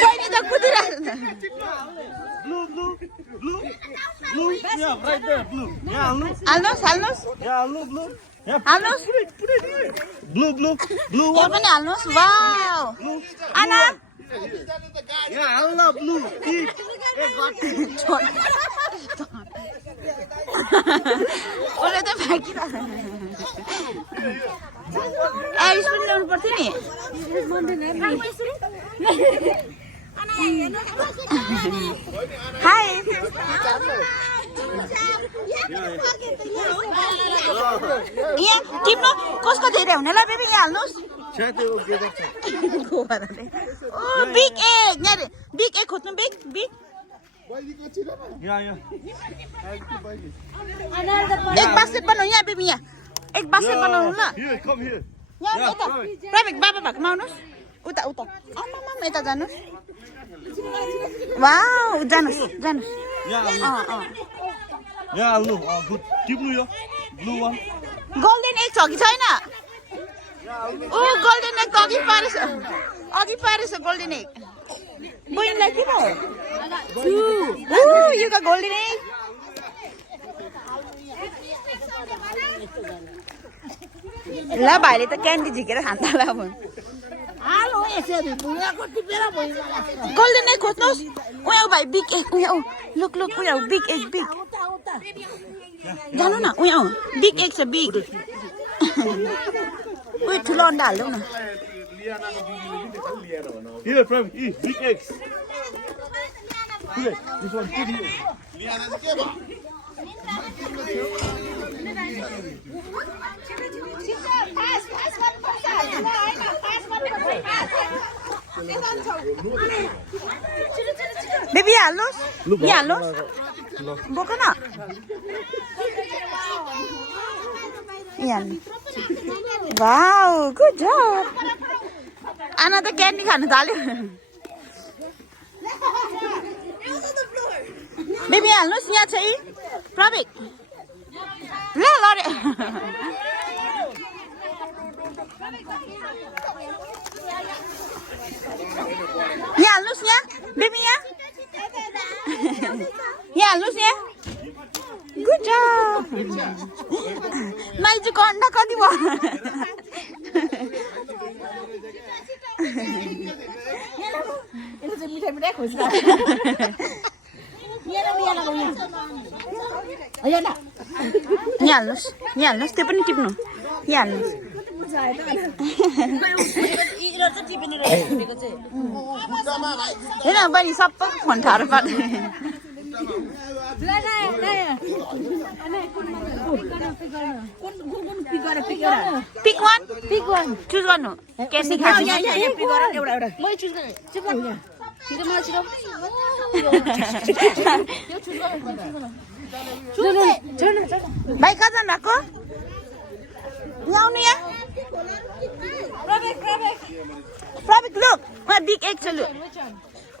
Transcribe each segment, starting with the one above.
बहिनी त कुदिरहेको छ Blue. Yeah, right there, blue. Yeah, हाल्नुहोस् हाल्नुहोस् Yeah, blue. Yeah, हाल्नुहोस् blue यो one. पनि हाल्नुहोस् वाउ आना Yeah, blue. Eat. उसले त फ्याँकिरहेको स्पुन ल्याउनु पर्थ्यो नि हाई यहाँ टिप्नु कसको धेरै हुने ल बेबी यहाँ हाल्नुहोस् बिग एग यहाँ बिग एग खोज्नु बिग Yeah. एक बास्केट बनाऊ यहाँ बेबी यहाँ एक बास्केट बनाउनु ल Here, come here. यहाँ यता प्रवेक बाबा भएकोमा आउनुहोस् उता आमामा यता जानुहोस् वाउ जानुहोस् Yeah, blue. Oh, good. Keep blue, blue one. Golden egg छ कि छैन ओ गोल्डन एग अघि पारेछ गोल्डन एग बहिनीलाई किन यो त गोल्डन एग ल भाइले त क्यान्डी झिकेर खान्छ ल अब गोल्डन एग खोज्नुहोस् उयो भाइ बिग एग उयो लुक उयो बिग एग बिग जानु न उयो बिग एग छ बिग उयो ठुलो अन्डा हाल्नु न Here, Prem, eat big eggs. Here, this one, put here. Baby हाल्नुहोस् यहाँ हाल्नुहोस् बोक न वाउ गुड जब आना त क्यान्डी खानु थाल्यो बेबी हाल्नुहोस् यहाँ छ प्रवेक ल लड्यो यहाँ हाल्नुहोस् यहाँ बेबी यहाँ हाल्नुहोस् यहाँ गुड जब माइजूको अन्डा कति भयो यहाँ हाल्नुहोस् त्यो पनि टिप्नु यहाँ हाल्नुहोस् हेर बहिनी सबै फोन ठाडो पार्दै पिक वान चुज गर्नु क्यान्डी खान्छ भाइ कहाँ जानु भएको यहाँ आउनु यहाँ प्रवेक लुक उहाँ बिग एग छ लुक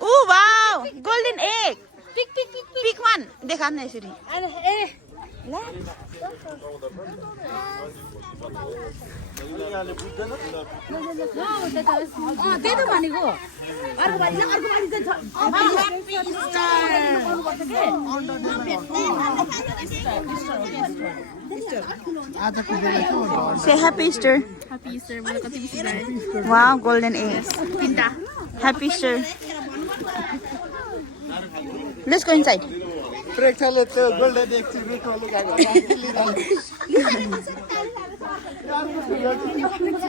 ऊ wow golden egg pick one देखाउनु न यसरी त्यही त भनेको अर्को बारी Say Happy Easter. Happy Easter. Wow, golden eggs. Happy Easter. Let's go inside.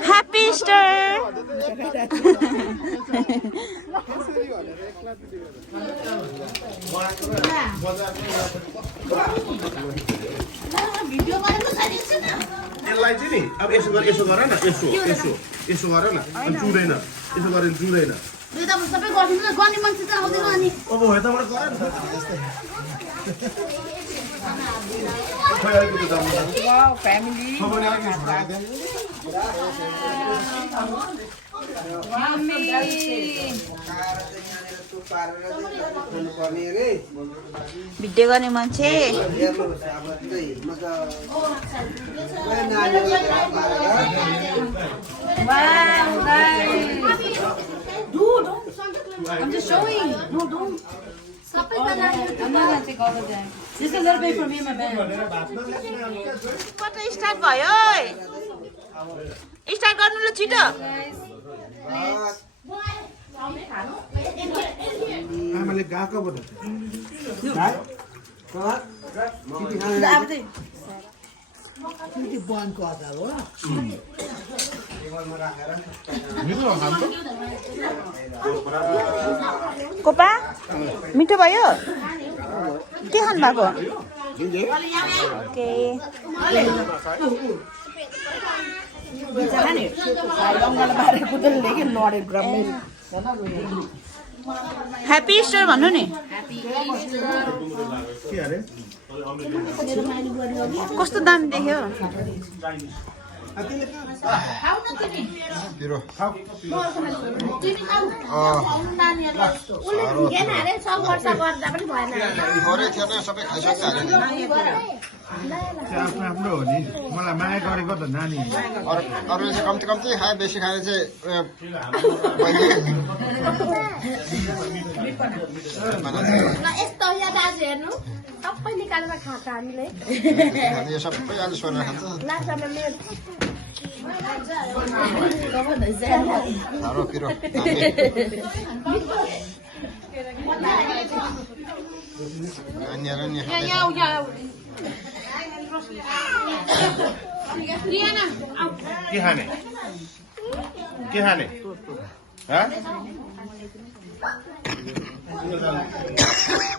Happy Easter. यसलाई चाहिँ नि अब यसो गर न यसो गर न चुदैन यसो गरेर चुदैन सबै गर्दिनु न गर्ने मान्छे चाहिँ आउँदैन अनि अब यताबाट गर नि खै अलिकति दाम वाउ फ्यामिली सबैले अलिकति छोडाइदिए भिडियो गर्ने मान्छे wow I'm just showing. No, don't. सबैजना I'm not gonna take all of them. Just a little bit for me and my man. कता स्टार्ट भयो स्टार्ट गर्नु ल छिटो आमाले गएको पो त कोपा मिठो भयो के खानु भएको ओके ह्याप्पी इस्टर भन्नु नि के अरे कस्तो दाम देख्यो पिरो थोरै थियो नि सबै खाइसक्छ हाल्यो नि आफ्नो आफ्नो हो नि मलाई माया गरेको त नानी अरूले चाहिँ कम्ती कम्ती खायो बेसी खायो चाहिँ यस्तो यहाँ दाजु हेर्नु सबै निकालेर खान्छ हामीले यो सबै आलु सोरेर खान्छ साह्रो पिरो नानीहरू नि के खाने के खाने हाँ